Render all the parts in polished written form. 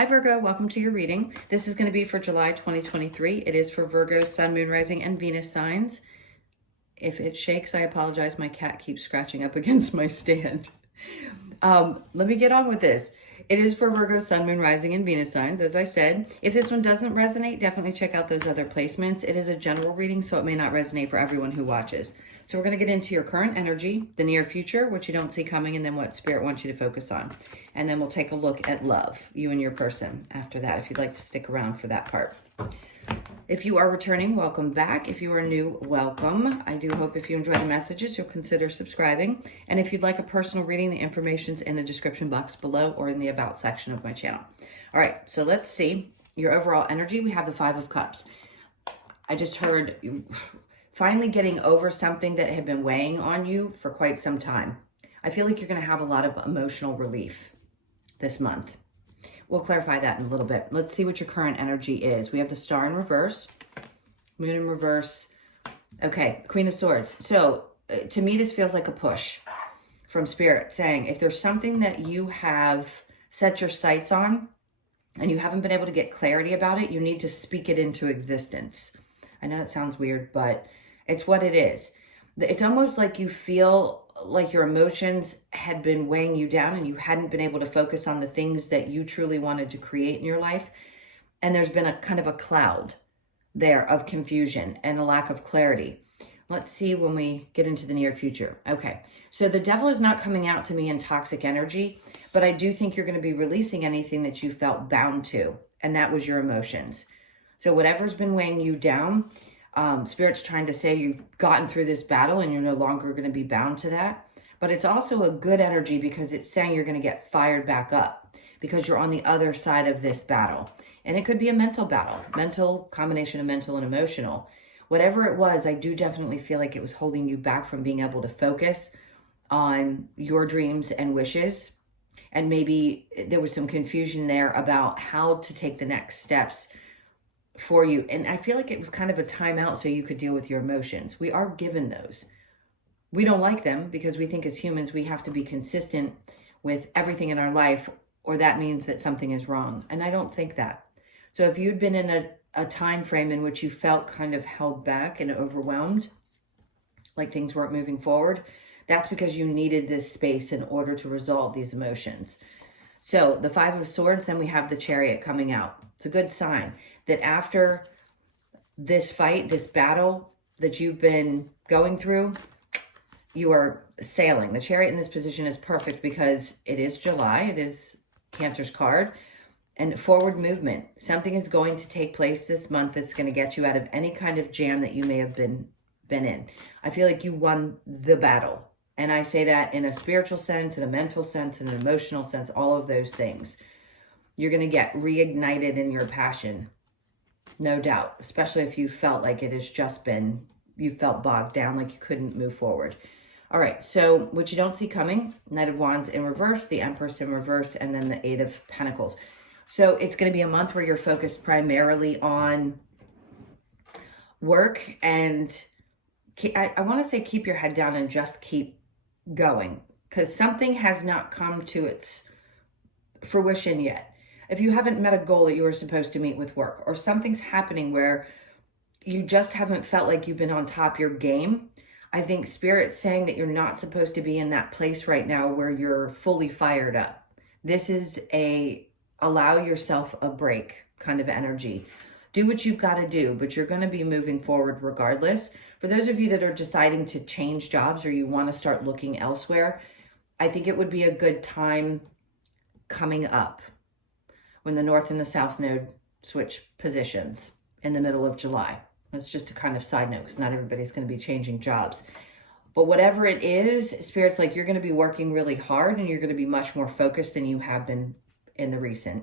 Hi Virgo, welcome to your reading. This is going to be for July 2023. It is for Virgo, Sun, Moon, Rising, and Venus signs. If it shakes, I apologize. My cat keeps scratching up against my stand. Let me get on with this. It is for Virgo, Sun, Moon, Rising, and Venus signs. As I said, if this one doesn't resonate, definitely check out those other placements. It is a general reading, so it may not resonate for everyone who watches. So we're going to get into your current energy, the near future, which you don't see coming, and then what Spirit wants you to focus on. And then we'll take a look at love, you and your person, after that, if you'd like to stick around for that part. If you are returning, welcome back. If you are new, welcome. I do hope if you enjoy the messages, you'll consider subscribing. And if you'd like a personal reading, the information's in the description box below or in the About section of my channel. All right, so let's see your overall energy. We have the Five of Cups. I just heard you finally getting over something that had been weighing on you for quite some time. I feel like you're going to have a lot of emotional relief this month. We'll clarify that in a little bit. Let's see what your current energy is. We have the Star in reverse, Moon in reverse. Okay, Queen of Swords. So to me, this feels like a push from Spirit saying, if there's something that you have set your sights on and you haven't been able to get clarity about it, you need to speak it into existence. I know that sounds weird, but it's what it is. It's almost like you feel like your emotions had been weighing you down and you hadn't been able to focus on the things that you truly wanted to create in your life. And there's been a kind of a cloud there of confusion and a lack of clarity. Let's see when we get into the near future. Okay, so the Devil is not coming out to me in toxic energy, but I do think you're going to be releasing anything that you felt bound to, and that was your emotions. So whatever's been weighing you down, Spirit's trying to say you've gotten through this battle and you're no longer going to be bound to that. But it's also a good energy because it's saying you're going to get fired back up because you're on the other side of this battle. And it could be a mental battle, mental combination of mental and emotional. Whatever it was, I do definitely feel like it was holding you back from being able to focus on your dreams and wishes. And maybe there was some confusion there about how to take the next steps for you. And I feel like it was kind of a timeout so you could deal with your emotions. We are given those. We don't like them because we think as humans we have to be consistent with everything in our life, or that means that something is wrong. And I don't think that. So if you'd been in a time frame in which you felt kind of held back and overwhelmed, like things weren't moving forward, that's because you needed this space in order to resolve these emotions. So the Five of Swords, then we have the Chariot coming out. It's a good sign that after this fight, this battle that you've been going through, you are sailing. The Chariot in this position is perfect because it is July. It is Cancer's card. And forward movement. Something is going to take place this month that's going to get you out of any kind of jam that you may have been in. I feel like you won the battle. And I say that in a spiritual sense, in a mental sense, in an emotional sense, all of those things. You're going to get reignited in your passion. No doubt, especially if you felt like it has just been, you felt bogged down, like you couldn't move forward. All right, so what you don't see coming, Knight of Wands in reverse, the Empress in reverse, and then the Eight of Pentacles. So it's going to be a month where you're focused primarily on work, and I want to say keep your head down and just keep going, because something has not come to its fruition yet. If you haven't met a goal that you were supposed to meet with work, or something's happening where you just haven't felt like you've been on top of your game, I think Spirit's saying that you're not supposed to be in that place right now where you're fully fired up. This is a allow yourself a break kind of energy. Do what you've got to do, but you're going to be moving forward regardless. For those of you that are deciding to change jobs or you want to start looking elsewhere, I think it would be a good time coming up when the North and the South Node switch positions in the middle of July. That's just a kind of side note because not everybody's going to be changing jobs. But whatever it is, Spirit's like you're going to be working really hard and you're going to be much more focused than you have been in the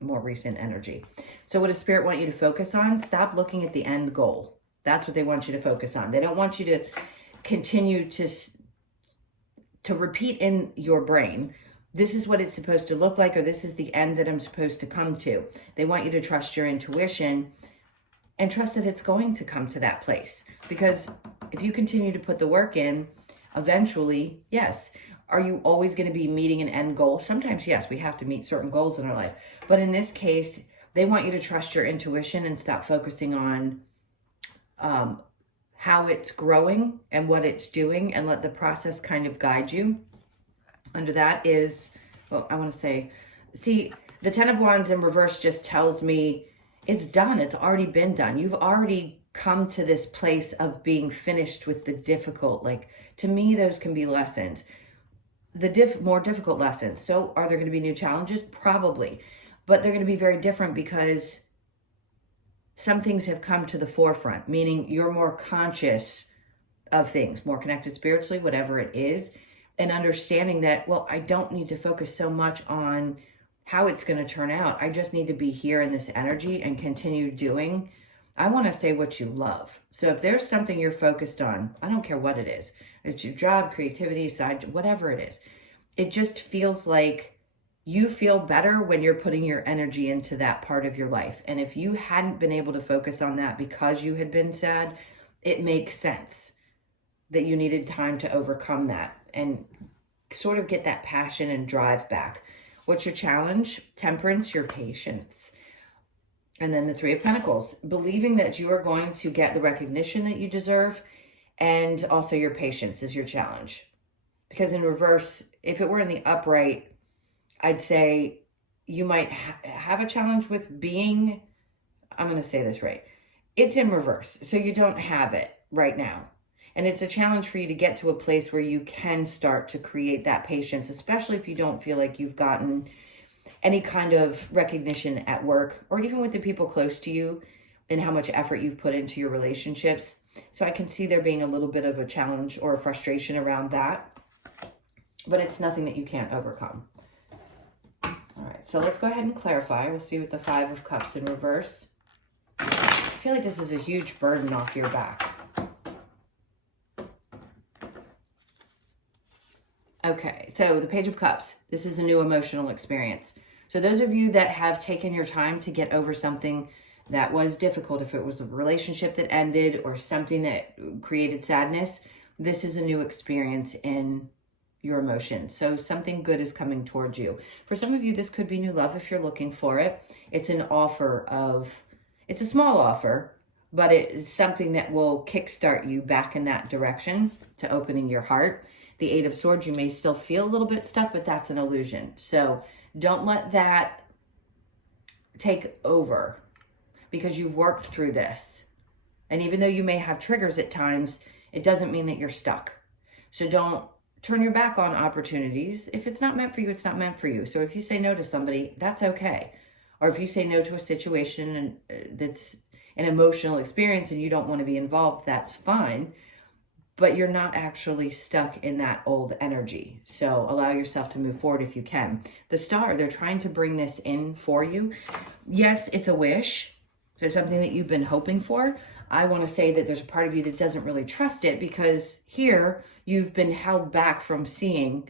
more recent energy. So what does Spirit want you to focus on? Stop looking at the end goal. That's what they want you to focus on. They don't want you to continue to repeat in your brain, this is what it's supposed to look like, or this is the end that I'm supposed to come to. They want you to trust your intuition and trust that it's going to come to that place. Because if you continue to put the work in, eventually, yes. Are you always going to be meeting an end goal? Sometimes, yes, we have to meet certain goals in our life. But in this case, they want you to trust your intuition and stop focusing on how it's growing and what it's doing, and let the process kind of guide you. Under that is, well, I want to say, see, the Ten of Wands in reverse just tells me it's done. It's already been done. You've already come to this place of being finished with the difficult. Like, to me, those can be lessons. The more difficult lessons. So are there going to be new challenges? Probably. But they're going to be very different because some things have come to the forefront, meaning you're more conscious of things, more connected spiritually, whatever it is, and understanding that, well, I don't need to focus so much on how it's going to turn out. I just need to be here in this energy and continue doing. I want to say what you love. So if there's something you're focused on, I don't care what it is. It's your job, creativity, side, whatever it is. It just feels like you feel better when you're putting your energy into that part of your life. And if you hadn't been able to focus on that because you had been sad, it makes sense that you needed time to overcome that and sort of get that passion and drive back. What's your challenge? Temperance, your patience. And then the Three of Pentacles, believing that you are going to get the recognition that you deserve, and also your patience is your challenge. Because in reverse, if it were in the upright, I'd say you might have a challenge with being, I'm going to say this right. It's in reverse, so you don't have it right now. And it's a challenge for you to get to a place where you can start to create that patience, especially if you don't feel like you've gotten any kind of recognition at work or even with the people close to you and how much effort you've put into your relationships. So I can see there being a little bit of a challenge or a frustration around that, but it's nothing that you can't overcome. All right, so let's go ahead and clarify. We'll see with the Five of Cups in reverse. I feel like this is a huge burden off your back. Okay, so the Page of Cups. This is a new emotional experience. So those of you that have taken your time to get over something that was difficult, if it was a relationship that ended or something that created sadness, this is a new experience in your emotions. So something good is coming towards you. For some of you, this could be new love if you're looking for it. It's an offer of, it's a small offer, but it is something that will kickstart you back in that direction to opening your heart. The Eight of Swords, you may still feel a little bit stuck, but that's an illusion. So don't let that take over because you've worked through this. And even though you may have triggers at times, it doesn't mean that you're stuck. So don't turn your back on opportunities. If it's not meant for you, it's not meant for you. So if you say no to somebody, that's okay. Or if you say no to a situation and that's an emotional experience and you don't want to be involved, that's fine. But you're not actually stuck in that old energy. So allow yourself to move forward if you can. The Star, they're trying to bring this in for you. Yes, it's a wish. So something that you've been hoping for. I want to say that there's a part of you that doesn't really trust it because here you've been held back from seeing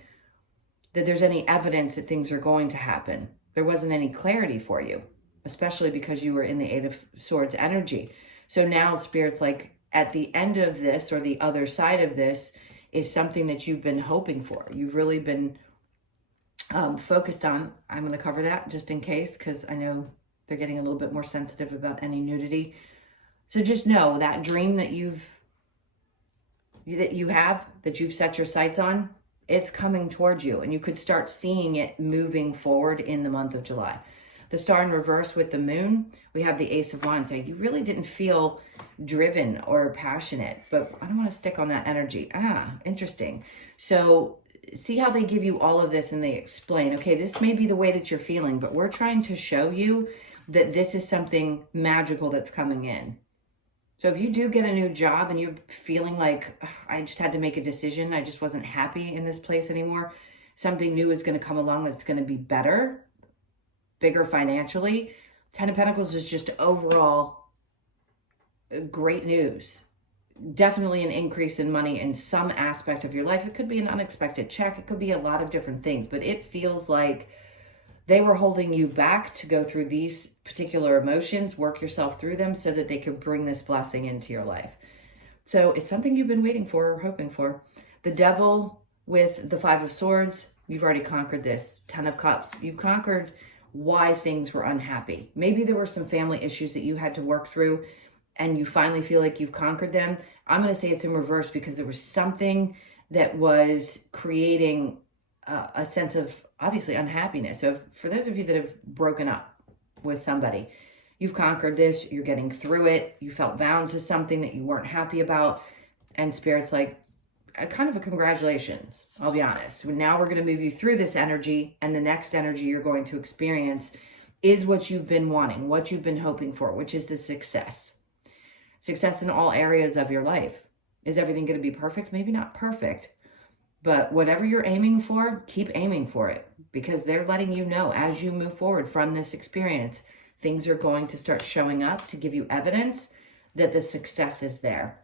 that there's any evidence that things are going to happen. There wasn't any clarity for you, especially because you were in the Eight of Swords energy. So now Spirit's like, at the end of this or the other side of this is something that you've been hoping for. You've really been focused on. I'm going to cover that just in case because I know they're getting a little bit more sensitive about any nudity. So just know that dream that you have set your sights on, it's coming towards you and you could start seeing it moving forward in the month of July. The Star in reverse with the Moon, we have the Ace of Wands. So you really didn't feel driven or passionate, but I don't want to stick on that energy. Interesting. So see how they give you all of this and they explain, okay, this may be the way that you're feeling, but we're trying to show you that this is something magical that's coming in. So if you do get a new job and you're feeling like, I just had to make a decision, I just wasn't happy in this place anymore, something new is going to come along that's going to be better, bigger financially. Ten of Pentacles is just overall great news. Definitely an increase in money in some aspect of your life. It could be an unexpected check. It could be a lot of different things, but it feels like they were holding you back to go through these particular emotions, work yourself through them so that they could bring this blessing into your life. So it's something you've been waiting for or hoping for. The Devil, with the Five of Swords, you've already conquered this. Ten of Cups, you've conquered why things were unhappy. Maybe there were some family issues that you had to work through and you finally feel like you've conquered them. I'm going to say it's in reverse because there was something that was creating a sense of, obviously, unhappiness. So for those of you that have broken up with somebody, you've conquered this, you're getting through it, you felt bound to something that you weren't happy about, and Spirit's like, kind of a congratulations, I'll be honest. So now we're going to move you through this energy, and the next energy you're going to experience is what you've been wanting, what you've been hoping for, which is the success. Success in all areas of your life. Is everything going to be perfect? Maybe not perfect, but whatever you're aiming for, keep aiming for it, because they're letting you know as you move forward from this experience, things are going to start showing up to give you evidence that the success is there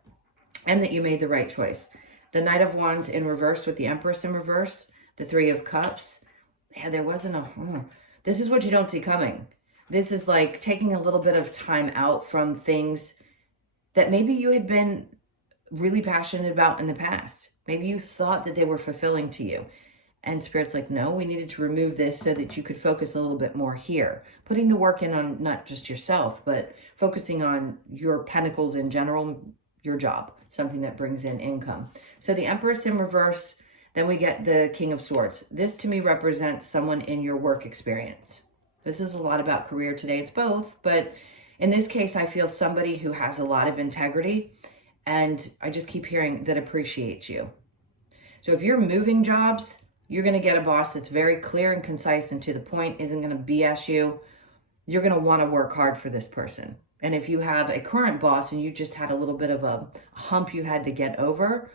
and that you made the right choice. The Knight of Wands in reverse with the Empress in reverse, the Three of Cups. Yeah, there wasn't this is what you don't see coming. This is like taking a little bit of time out from things that maybe you had been really passionate about in the past. Maybe you thought that they were fulfilling to you. And Spirit's like, no, we needed to remove this so that you could focus a little bit more here. Putting the work in on not just yourself, but focusing on your pentacles in general, your job, something that brings in income. So the Empress in reverse, then we get the King of Swords. This to me represents someone in your work experience. This is a lot about career today. It's both, but in this case, I feel somebody who has a lot of integrity, and I just keep hearing that appreciates you. So if you're moving jobs, you're going to get a boss that's very clear and concise and to the point, isn't going to BS you. You're going to want to work hard for this person. And if you have a current boss and you just had a little bit of a hump you had to get over,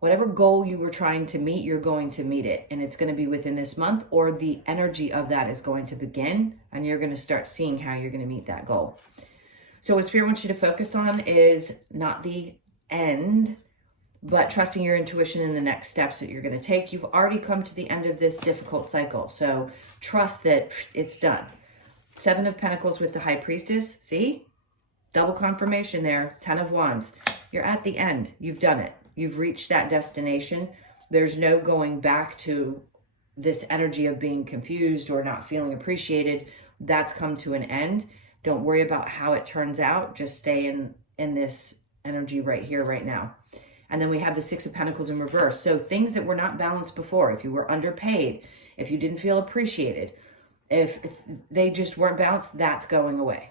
whatever goal you were trying to meet, you're going to meet it. And it's going to be within this month, or the energy of that is going to begin, and you're going to start seeing how you're going to meet that goal. So what Spirit wants you to focus on is not the end, but trusting your intuition in the next steps that you're going to take. You've already come to the end of this difficult cycle, so trust that it's done. Seven of Pentacles with the High Priestess. See? Double confirmation there. Ten of Wands. You're at the end. You've done it. You've reached that destination. There's no going back to this energy of being confused or not feeling appreciated. That's come to an end. Don't worry about how it turns out. Just stay in this energy right here, right now. And then we have the Six of Pentacles in reverse. So things that were not balanced before, if you were underpaid, if you didn't feel appreciated, if they just weren't balanced, that's going away.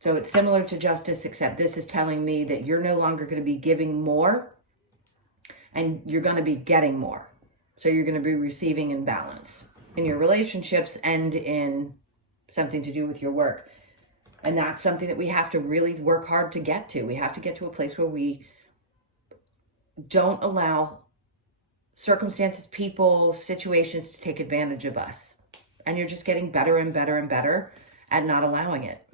So it's similar to justice, except this is telling me that you're no longer going to be giving more and you're going to be getting more. So you're going to be receiving in balance in your relationships and in something to do with your work. And that's something that we have to really work hard to get to. We have to get to a place where we don't allow circumstances, people, situations to take advantage of us. And you're just getting better and better and better at not allowing it.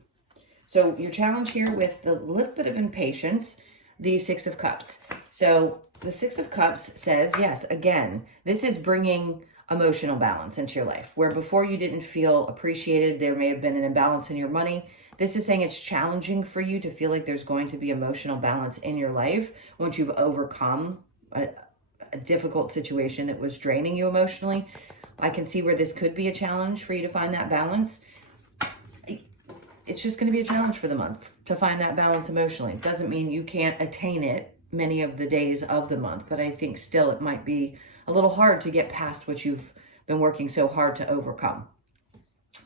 So your challenge here with the little bit of impatience, the Six of Cups. So the Six of Cups says, yes, again, this is bringing emotional balance into your life. Where before you didn't feel appreciated, there may have been an imbalance in your money. This is saying it's challenging for you to feel like there's going to be emotional balance in your life once you've overcome a difficult situation that was draining you emotionally. I can see where this could be a challenge for you to find that balance. It's just going to be a challenge for the month to find that balance emotionally. It doesn't mean you can't attain it many of the days of the month, but I think still it might be a little hard to get past what you've been working so hard to overcome.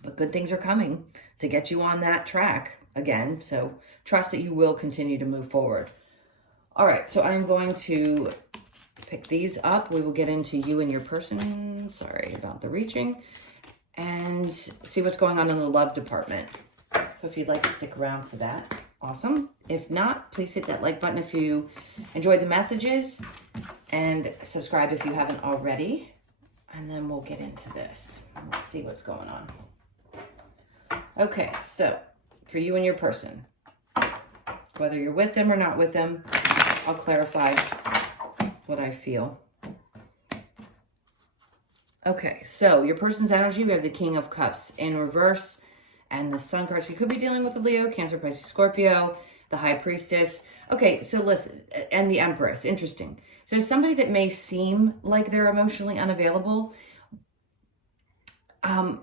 But good things are coming to get you on that track again. So trust that you will continue to move forward. All right, so I'm going to pick these up. We will get into you and your person. Sorry about the reaching. And see what's going on in the love department. So if you'd like to stick around for that, awesome. If not, please hit that like button if you enjoyed the messages, and subscribe if you haven't already. And then we'll get into this. Let's see what's going on. Okay, so for you and your person, whether you're with them or not with them, I'll clarify what I feel. Okay, so your person's energy, we have the King of Cups in reverse and the Sun card. So you could be dealing with a Leo, Cancer, Pisces, Scorpio, the High Priestess. Okay, so listen, and the Empress. Interesting. So somebody that may seem like they're emotionally unavailable, I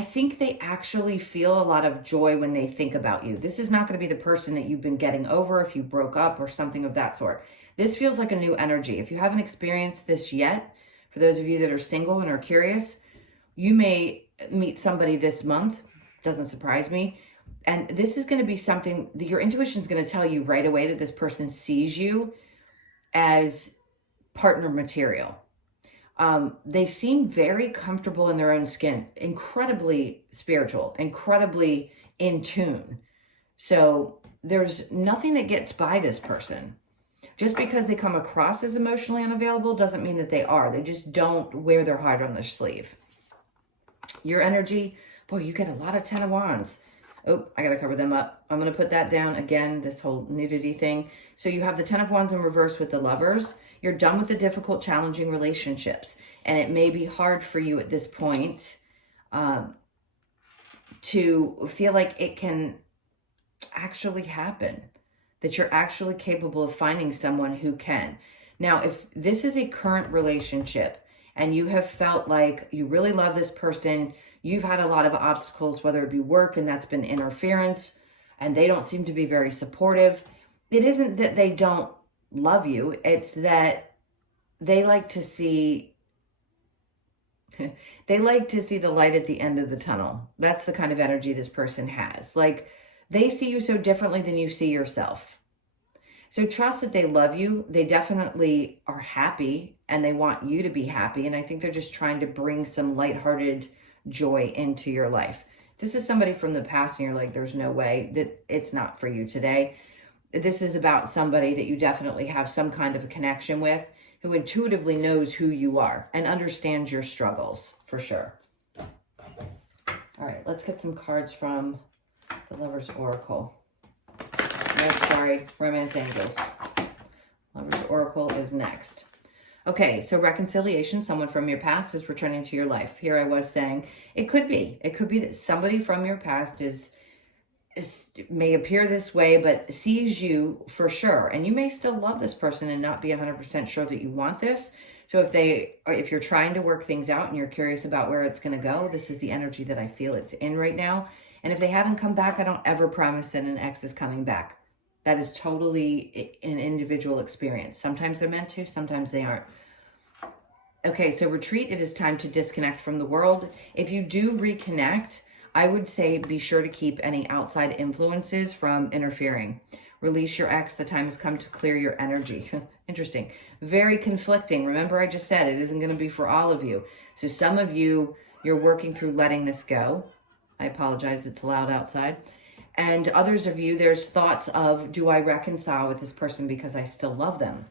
think they actually feel a lot of joy when they think about you. This is not going to be the person that you've been getting over if you broke up or something of that sort. This feels like a new energy. If you haven't experienced this yet, for those of you that are single and are curious, you may meet somebody this month. Doesn't surprise me. And this is going to be something that your intuition is going to tell you right away that this person sees you as partner material. They seem very comfortable in their own skin, incredibly spiritual, incredibly in tune. So there's nothing that gets by this person. Just because they come across as emotionally unavailable doesn't mean that they are. They just don't wear their heart on their sleeve. Your energy, boy, you get a lot of 10 of Wands. Oh, I got to cover them up. I'm going to put that down again, this whole nudity thing. So you have the 10 of Wands in reverse with the Lovers. You're done with the difficult, challenging relationships. And it may be hard for you at this point to feel like it can actually happen, that you're actually capable of finding someone who can. Now, if this is a current relationship and you have felt like you really love this person, you've had a lot of obstacles, whether it be work and that's been interference, and they don't seem to be very supportive. It isn't that they don't love you. It's that they like to see the light at the end of the tunnel. That's the kind of energy this person has. Like, they see you so differently than you see yourself. So trust that they love you. They definitely are happy and they want you to be happy. And I think they're just trying to bring some lighthearted joy into your life. This is somebody from the past and you're like, there's no way that it's not for you today. This is about somebody that you definitely have some kind of a connection with, who intuitively knows who you are and understands your struggles, for sure. All right, let's get some cards from the Lover's Oracle. No, sorry, Romance Angels. Lover's Oracle is next. Okay, so reconciliation, someone from your past is returning to your life. Here I was saying, it could be that somebody from your past may appear this way, but sees you for sure. And you may still love this person and not be 100% sure that you want this. So if you're trying to work things out and you're curious about where it's going to go, this is the energy that I feel it's in right now. And if they haven't come back, I don't ever promise that an ex is coming back. That is totally an individual experience. Sometimes they're meant to, sometimes they aren't. Okay, so retreat. It is time to disconnect from the world. If you do reconnect, I would say be sure to keep any outside influences from interfering. Release your ex. The time has come to clear your energy. Interesting. Very conflicting. Remember, I just said it isn't going to be for all of you. So some of you, you're working through letting this go. I apologize. It's loud outside. And others of you, there's thoughts of, do I reconcile with this person because I still love them?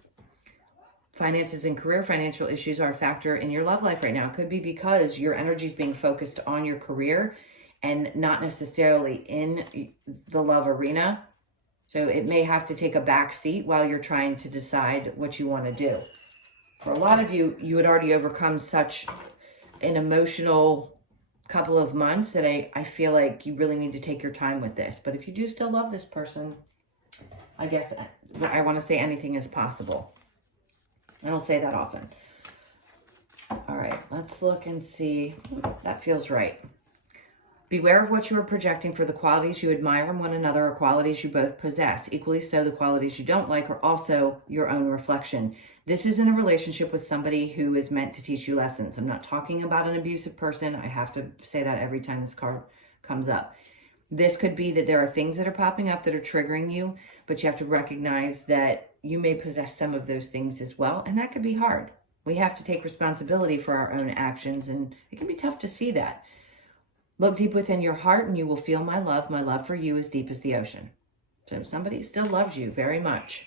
Finances and career, financial issues are a factor in your love life right now. It could be because your energy is being focused on your career and not necessarily in the love arena. So it may have to take a back seat while you're trying to decide what you want to do. For a lot of you, you had already overcome such an emotional couple of months that I feel like you really need to take your time with this. But if you do still love this person, I guess I want to say anything is possible. I don't say that often. All right, let's look and see. That feels right. Beware of what you are projecting, for the qualities you admire in one another are qualities you both possess. Equally so, the qualities you don't like are also your own reflection. This is in a relationship with somebody who is meant to teach you lessons. I'm not talking about an abusive person. I have to say that every time this card comes up. This could be that there are things that are popping up that are triggering you, but you have to recognize that you may possess some of those things as well, and that could be hard. We have to take responsibility for our own actions, and it can be tough to see that. Look deep within your heart and you will feel my love. My love for you is deep as the ocean. So somebody still loves you very much.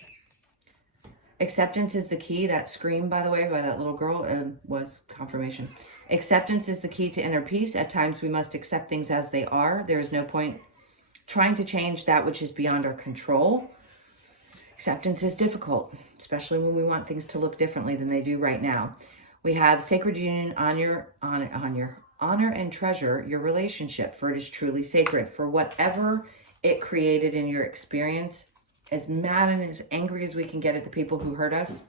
Acceptance is the key. That scream, by the way, by that little girl was confirmation. Acceptance is the key to inner peace. At times we must accept things as they are. There is no point trying to change that which is beyond our control. Acceptance is difficult, especially when we want things to look differently than they do right now. We have sacred union, honor and treasure your relationship, for it is truly sacred. For whatever it created in your experience, as mad and as angry as we can get at the people who hurt us,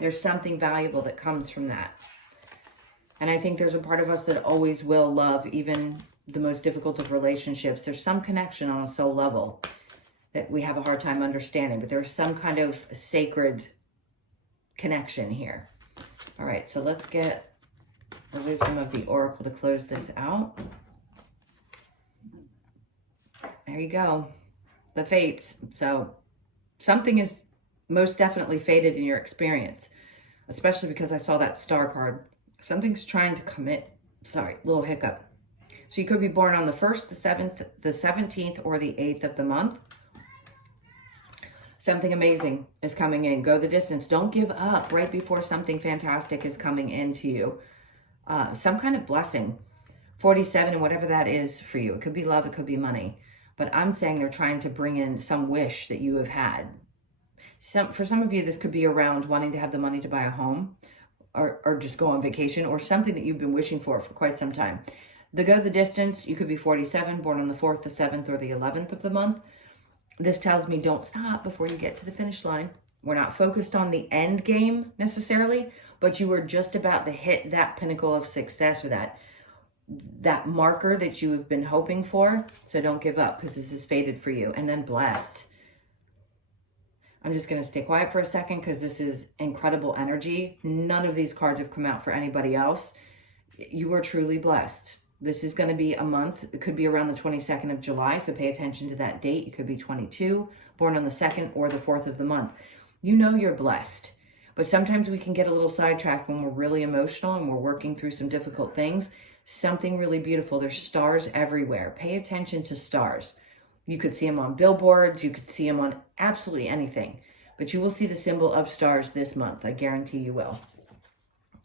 there's something valuable that comes from that. And I think there's a part of us that always will love even the most difficult of relationships. There's some connection on a soul level that we have a hard time understanding, but there's some kind of sacred connection here. All right, so let's get the wisdom of the oracle to close this out. There you go. The fates. So something is most definitely fated in your experience, especially because I saw that star card. Something's trying to commit. Sorry, little hiccup. So you could be born on the 1st, the 7th, the 17th, or the 8th of the month. Something amazing is coming in. Go the distance. Don't give up right before something fantastic is coming into you. Some kind of blessing. 47 and whatever that is for you. It could be love. It could be money. But I'm saying they're trying to bring in some wish that you have had. For some of you, this could be around wanting to have the money to buy a home or just go on vacation or something that you've been wishing for quite some time. The go the distance, you could be 47, born on the 4th, the 7th, or the 11th of the month. This tells me don't stop before you get to the finish line. We're not focused on the end game necessarily, but you are just about to hit that pinnacle of success or that marker that you have been hoping for. So don't give up because this is fated for you. And then blessed. I'm just going to stay quiet for a second because this is incredible energy. None of these cards have come out for anybody else. You are truly blessed. This is going to be a month. It could be around the 22nd of July, so pay attention to that date. You could be 22, born on the 2nd or the 4th of the month. You know you're blessed, but sometimes we can get a little sidetracked when we're really emotional and we're working through some difficult things. Something really beautiful. There's stars everywhere. Pay attention to stars. You could see them on billboards. You could see them on absolutely anything, but you will see the symbol of stars this month. I guarantee you will.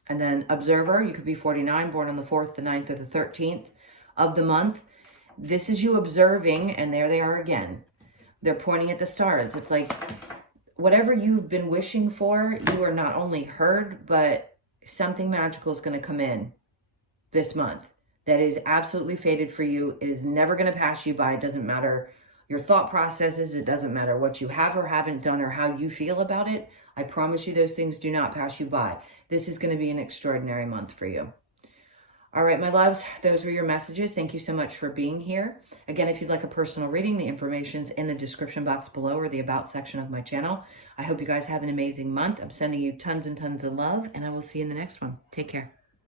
And then observer, you could be 49, born on the 4th, the 9th, or the 13th of the month. This is you observing, and there they are again. They're pointing at the stars. It's like whatever you've been wishing for, you are not only heard, but something magical is going to come in this month that is absolutely fated for you. It is never going to pass you by. It doesn't matter your thought processes. It doesn't matter what you have or haven't done or how you feel about it. I promise you those things do not pass you by. This is going to be an extraordinary month for you. All right, my loves, those were your messages. Thank you so much for being here. Again, if you'd like a personal reading, the information's in the description box below or the About section of my channel. I hope you guys have an amazing month. I'm sending you tons and tons of love, and I will see you in the next one. Take care.